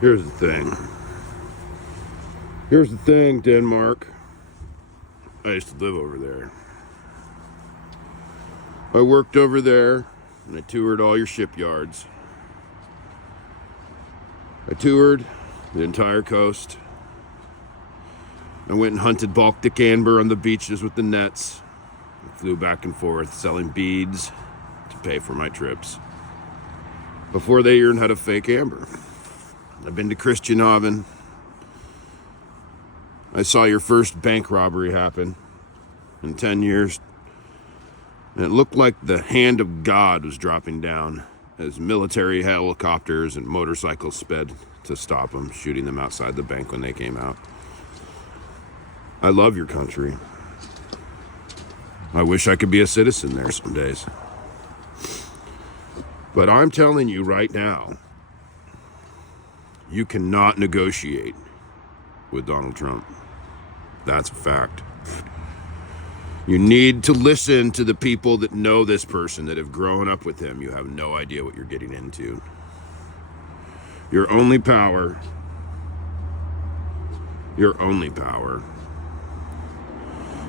Here's the thing. Here's the thing, Denmark. I used to live over there. I worked over there, and I toured all your shipyards. I toured the entire coast. I went and hunted Baltic amber on the beaches with the nets. I flew back and forth selling beads to pay for my trips before they learned how to fake amber. I've been to Christianshavn. I saw your first bank robbery happen in 10 years. And it looked like the hand of God was dropping down as military helicopters and motorcycles sped to stop them, shooting them outside the bank when they came out. I love your country. I wish I could be a citizen there some days. But I'm telling you right now, you cannot negotiate with Donald Trump. That's a fact. You need to listen to the people that know this person, that have grown up with him. You have no idea what you're getting into. Your only power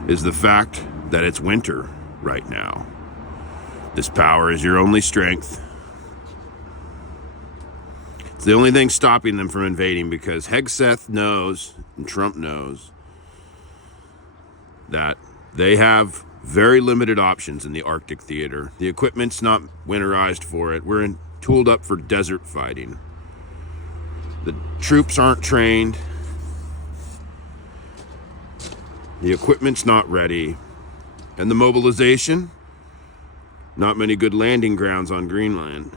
is the fact that it's winter right now. This power is your only strength. It's the only thing stopping them from invading, because Hegseth knows, and Trump knows, that they have very limited options in the Arctic theater. The equipment's not winterized for it. We're tooled up for desert fighting. The troops aren't trained. The equipment's not ready. And the mobilization, not many good landing grounds on Greenland.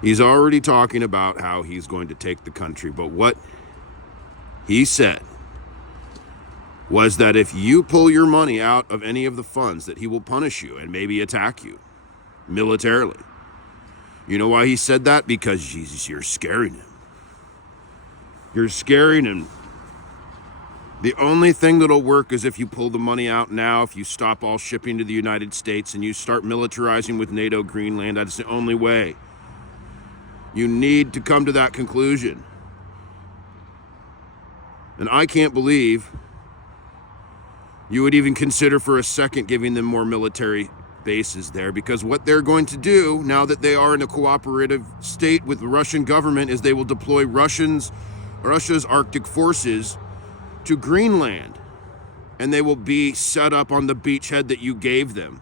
He's already talking about how he's going to take the country, but what he said was that if you pull your money out of any of the funds, that he will punish you and maybe attack you militarily. You know why he said that? Because you're scaring him. You're scaring him. The only thing that'll work is if you pull the money out now, if you stop all shipping to the United States and you start militarizing with NATO Greenland. That's the only way. You need to come to that conclusion. And I can't believe you would even consider for a second giving them more military bases there, because what they're going to do now that they are in a cooperative state with the Russian government is they will deploy Russia's Arctic forces to Greenland, and they will be set up on the beachhead that you gave them.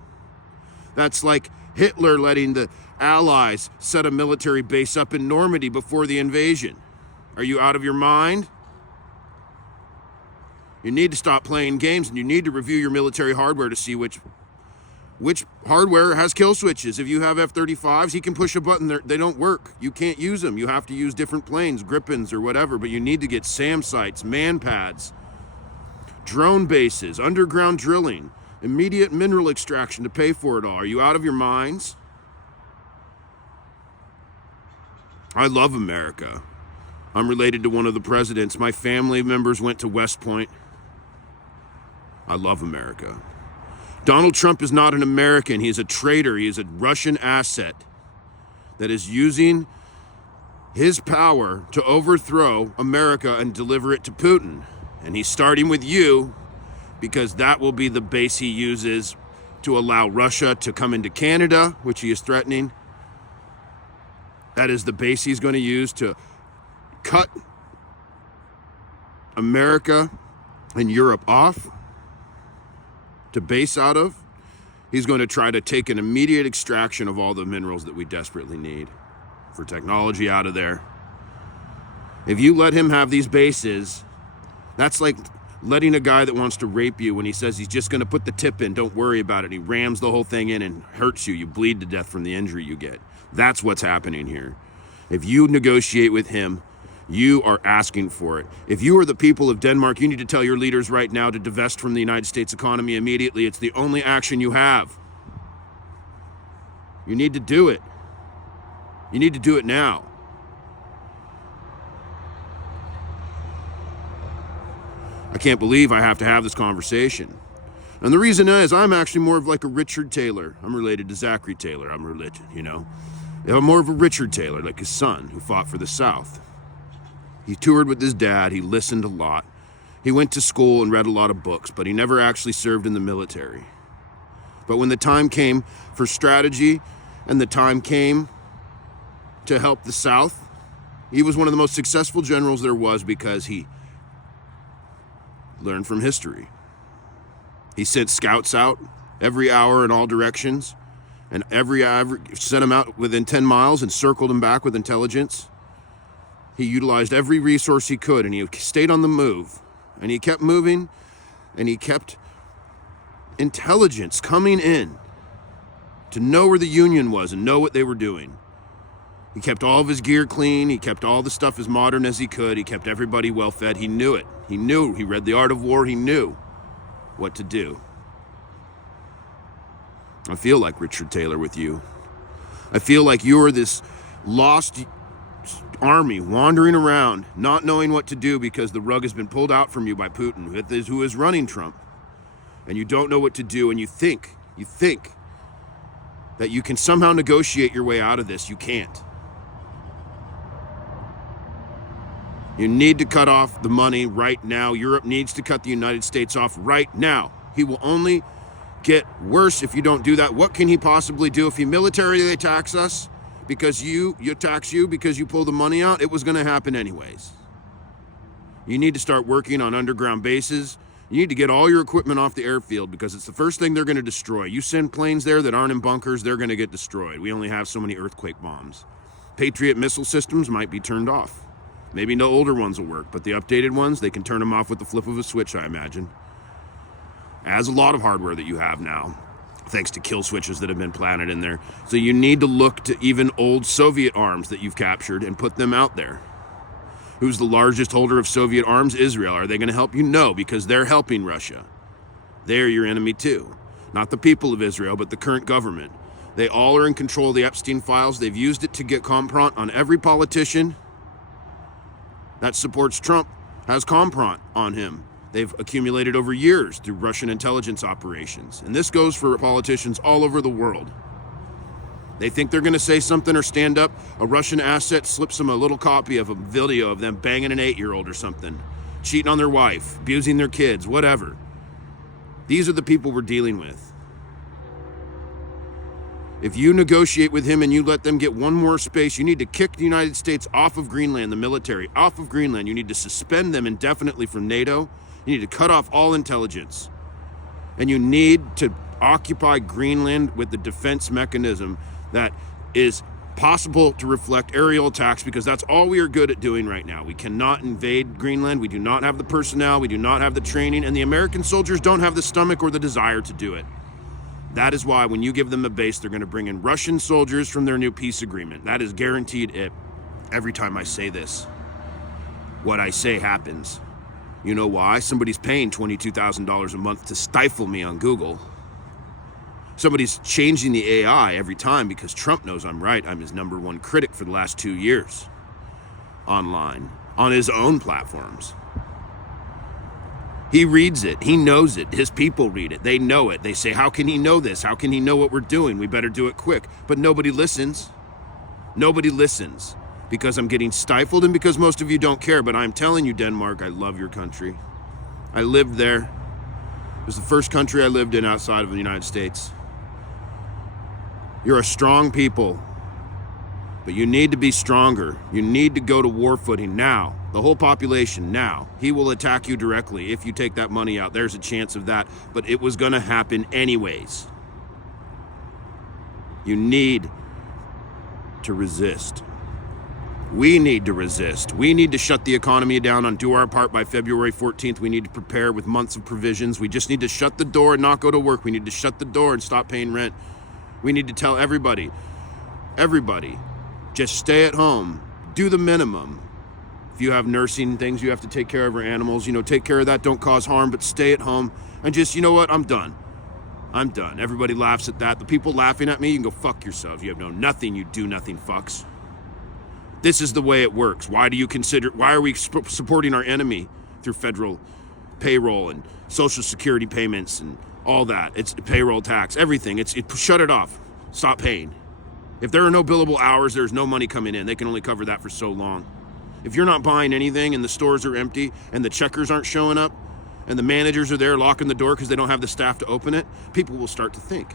That's like Hitler letting the Allies set a military base up in Normandy before the invasion. Are you out of your mind? You need to stop playing games, and you need to review your military hardware to see which hardware has kill switches. If you have F-35s, he can push a button. They don't work. You can't use them. You have to use different planes, Gripens or whatever, but you need to get SAM sites, man pads, drone bases, underground drilling, immediate mineral extraction to pay for it all. Are you out of your minds? I love America. I'm related to one of the presidents. My family members went to West Point. I love America. Donald Trump is not an American. He is a traitor. He is a Russian asset that is using his power to overthrow America and deliver it to Putin. And he's starting with you, because that will be the base he uses to allow Russia to come into Canada, which he is threatening. That is the base he's going to use to cut America and Europe off to base out of. He's going to try to take an immediate extraction of all the minerals that we desperately need for technology out of there. If you let him have these bases, that's like letting a guy that wants to rape you, when he says he's just going to put the tip in, don't worry about it. He rams the whole thing in and hurts you. You bleed to death from the injury you get. That's what's happening here. If you negotiate with him, you are asking for it. If you are the people of Denmark, you need to tell your leaders right now to divest from the United States economy immediately. It's the only action you have. You need to do it. You need to do it now. I can't believe I have to have this conversation. And the reason is I'm actually more of like a Richard Taylor. I'm related to Zachary Taylor. I'm religion, you know. I'm more of a Richard Taylor, like his son, who fought for the South. He toured with his dad. He listened a lot. He went to school and read a lot of books, but he never actually served in the military. But when the time came for strategy and the time came to help the South, he was one of the most successful generals there was because he learned from history. He sent scouts out every hour in all directions, and every hour sent them out within 10 miles and circled them back with intelligence. He utilized every resource he could, and he stayed on the move. And he kept moving, and he kept intelligence coming in to know where the Union was and know what they were doing. He kept all of his gear clean. He kept all the stuff as modern as he could. He kept everybody well fed. He knew it. He knew. He read The Art of War. He knew what to do. I feel like Richard Taylor with you. I feel like you're this lost army wandering around, not knowing what to do because the rug has been pulled out from you by Putin, who is running Trump. And you don't know what to do, and you think that you can somehow negotiate your way out of this. You can't. You need to cut off the money right now. Europe needs to cut the United States off right now. He will only get worse if you don't do that. What can he possibly do if he militarily attacks us? Because you tax you because you pull the money out, it was going to happen anyways. You need to start working on underground bases. You need to get all your equipment off the airfield because it's the first thing they're going to destroy. You send planes there that aren't in bunkers, they're going to get destroyed. We only have so many earthquake bombs. Patriot missile systems might be turned off. Maybe no older ones will work, but the updated ones, they can turn them off with the flip of a switch, I imagine. As a lot of hardware that you have now, thanks to kill switches that have been planted in there. So you need to look to even old Soviet arms that you've captured and put them out there. Who's the largest holder of Soviet arms? Israel. Are they going to help you? No, because they're helping Russia. They're your enemy too. Not the people of Israel, but the current government. They all are in control of the Epstein files. They've used it to get Compront on every politician that supports Trump has Compront on him. They've accumulated over years through Russian intelligence operations. And this goes for politicians all over the world. They think they're going to say something or stand up. A Russian asset slips them a little copy of a video of them banging an 8-year-old or something, cheating on their wife, abusing their kids, whatever. These are the people we're dealing with. If you negotiate with him and you let them get one more space, you need to kick the United States off of Greenland, the military, off of Greenland. You need to suspend them indefinitely from NATO. You need to cut off all intelligence. And you need to occupy Greenland with the defense mechanism that is possible to reflect aerial attacks, because that's all we are good at doing right now. We cannot invade Greenland. We do not have the personnel. We do not have the training. And the American soldiers don't have the stomach or the desire to do it. That is why when you give them a base, they're going to bring in Russian soldiers from their new peace agreement. That is guaranteed it. Every time I say this, what I say happens. You know why? Somebody's paying $22,000 a month to stifle me on Google. Somebody's changing the AI every time because Trump knows I'm right. I'm his #1 critic for the last 2 years. Online, on his own platforms. He reads it. He knows it. His people read it. They know it. They say, how can he know this? How can he know what we're doing? We better do it quick. But nobody listens. Nobody listens because I'm getting stifled and because most of you don't care. But I'm telling you, Denmark, I love your country. I lived there. It was the first country I lived in outside of the United States. You're a strong people, but you need to be stronger. You need to go to war footing now. The whole population now. He will attack you directly if you take that money out. There's a chance of that, but it was going to happen anyways. You need to resist. We need to resist. We need to shut the economy down and do our part by February 14th. We need to prepare with months of provisions. We just need to shut the door and not go to work. We need to shut the door and stop paying rent. We need to tell everybody, just stay at home, do the minimum. If you have nursing things, you have to take care of your animals, take care of that, don't cause harm, but stay at home and just, you know what, I'm done. Everybody laughs at that. The people laughing at me, you can go fuck yourselves. You have nothing, you do nothing fucks. This is the way it works. Why are we supporting our enemy through federal payroll and social security payments and all that. It's payroll tax, everything. Shut it off. Stop paying. If there are no billable hours, there's no money coming in. They can only cover that for so long. If you're not buying anything and the stores are empty and the checkers aren't showing up and the managers are there locking the door because they don't have the staff to open it, people will start to think.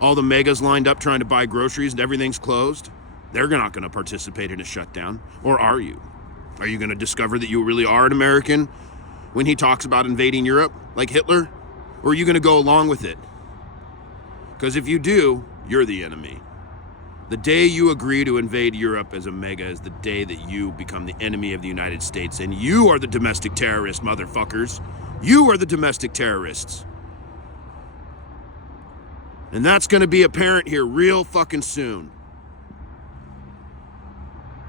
All the megas lined up trying to buy groceries and everything's closed, they're not going to participate in a shutdown. Or are you? Are you going to discover that you really are an American when he talks about invading Europe like Hitler? Or are you going to go along with it? Because if you do, you're the enemy. The day you agree to invade Europe as a mega is the day that you become the enemy of the United States, and you are the domestic terrorist, motherfuckers. You are the domestic terrorists. And that's going to be apparent here real fucking soon.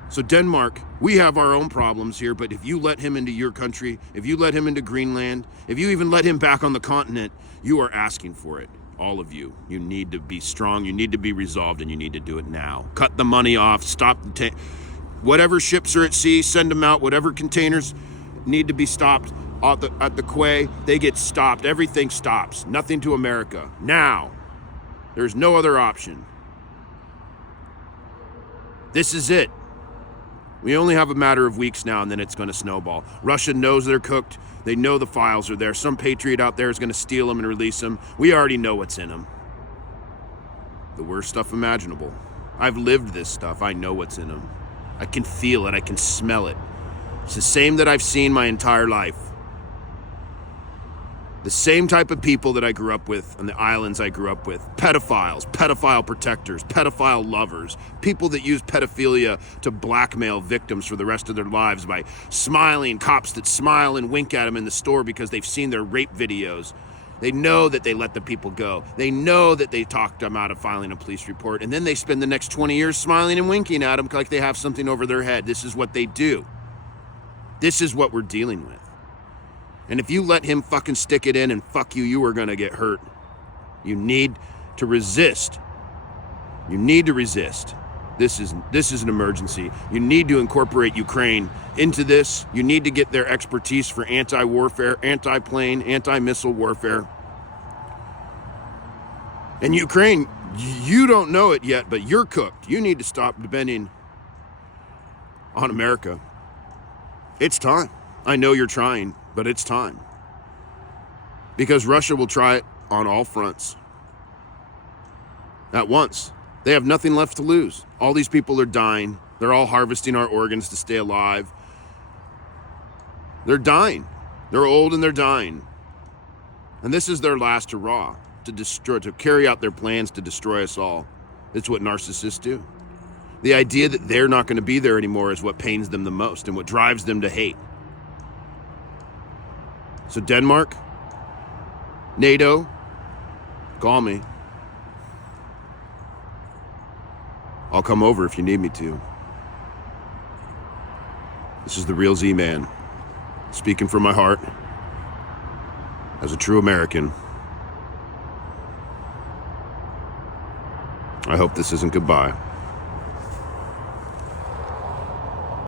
So Denmark, we have our own problems here, but if you let him into your country, if you let him into Greenland, if you even let him back on the continent, you are asking for it. All of you. You need to be strong, you need to be resolved, and you need to do it now. Cut the money off, stop the whatever ships are at sea, send them out. Whatever containers need to be stopped at the quay, they get stopped. Everything stops. Nothing to America. Now. There's no other option. This is it. We only have a matter of weeks now, and then it's going to snowball. Russia knows they're cooked. They know the files are there. Some patriot out there is going to steal them and release them. We already know what's in them. The worst stuff imaginable. I've lived this stuff. I know what's in them. I can feel it. I can smell it. It's the same that I've seen my entire life. The same type of people that I grew up with on the islands I grew up with. Pedophiles, pedophile protectors, pedophile lovers, people that use pedophilia to blackmail victims for the rest of their lives by smiling, cops that smile and wink at them in the store because they've seen their rape videos. They know that they let the people go. They know that they talked them out of filing a police report, and then they spend the next 20 years smiling and winking at them like they have something over their head. This is what they do. This is what we're dealing with. And if you let him fucking stick it in and fuck you, you are going to get hurt. You need to resist. You need to resist. This is an emergency. You need to incorporate Ukraine into this. You need to get their expertise for anti-warfare, anti-plane, anti-missile warfare. And Ukraine, you don't know it yet, but you're cooked. You need to stop depending on America. It's time. I know you're trying, but it's time. Because Russia will try it on all fronts. At once. They have nothing left to lose. All these people are dying. They're all harvesting our organs to stay alive. They're dying. They're old and they're dying. And this is their last hurrah to carry out their plans to destroy us all. It's what narcissists do. The idea that they're not going to be there anymore is what pains them the most and what drives them to hate. So Denmark, NATO, call me. I'll come over if you need me to. This is the real Z-Man, speaking from my heart as a true American. I hope this isn't goodbye.